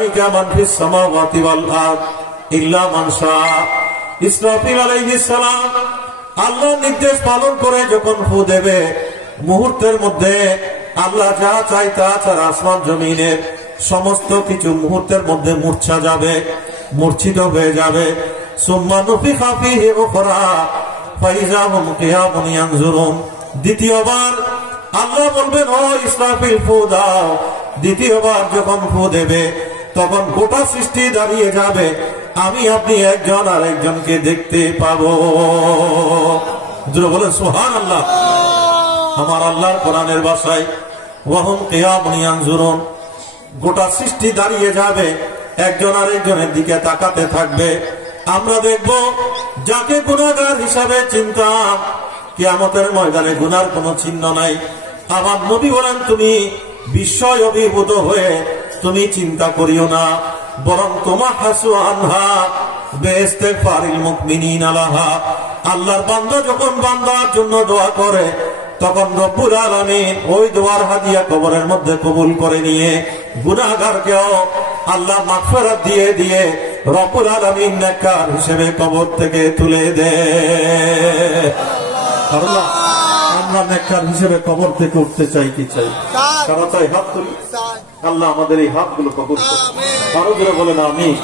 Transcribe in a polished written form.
লিল্লাহি মান ফিস সামাওয়াতি ওয়াল আরদ ইল্লা মান শাআ। ইসরাফিল আলাইহিস সালাম আল্লাহ নির্দেশ পালন করে যখন ফু দেবে, মুহূর্তের মধ্যে আল্লাহ যা চাই তা ছাড়া আসমান জমিনের সমস্ত কিছু মুহূর্তের মধ্যে মূর্ছা যাবে, মূর্ছিত হয়ে যাবে। সুম্মা নুফিখা ফীহি উখরা ফাইযা হুম কিয়ামুন ইয়ানজুরুন। দ্বিতীয়বার আল্লাহ বলবেন, ও ইসরাফিল ফু দাও। দ্বিতীয়বার যখন ফু দেবে তখন গোটা সৃষ্টি দাঁড়িয়ে যাবে, আমি আপনি একজন আর একজনকে দেখতে পাবো। বলেন সুবহানাল্লাহ। আমার আল্লাহর কোরআনের ভাষায় ওয়াহুম কিয়ামুন ইয়ানজুরুন, গোটা সৃষ্টি দাঁড়িয়ে যাবে, একজন আর একজনের দিকে তাকাতে থাকবে। আমরা দেখব যাকে গুনাহগার হিসাবে চিনতাম, কিয়ামতের ময়দানে গুনার কোনো চিহ্ন নাই। আমার নবী বলেন, তুমি বিস্ময় অভিভূত হয়ে তুমি চিন্তা করিও না, বরং তোমা হাসু আনহা বিইস্তিগফারিল মুমিনিনা লাহা। আল্লাহর বান্দা যখন বান্দার জন্য দোয়া করে, তখন রব্বুল আলামিন ওই দোয়ার হাদিয়া কবরের মধ্যে কবুল করে নিয়ে গুনাহগারকেও আল্লাহ মাগফিরাত দিয়ে দিয়ে রব্বুল আলামিন নেককার হিসেবে কবর থেকে তুলে দেয়। আল্লাহ, আমরা নেককার হিসেবে কবর থেকে উঠতে চাই কি চাই? কারা চাই? হাত তুলি। আল্লাহ আমাদের এই হাতগুলো কবুল করুন। আরো জোরে বলেন আমিন।